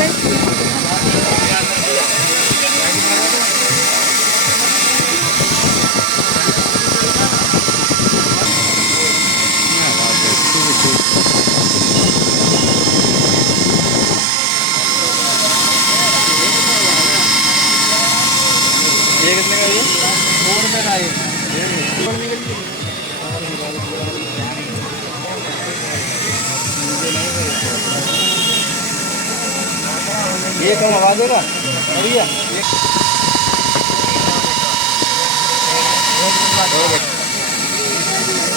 ये कितने का है? 100 रुपये का है ये कम लगा देगा भैया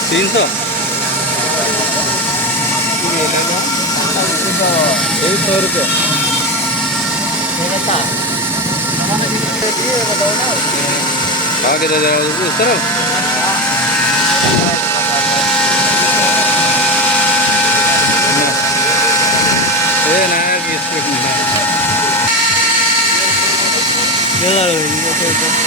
300 100 रुपये आगे दे जरा उस तरफ ये ना बिस्कुट नहीं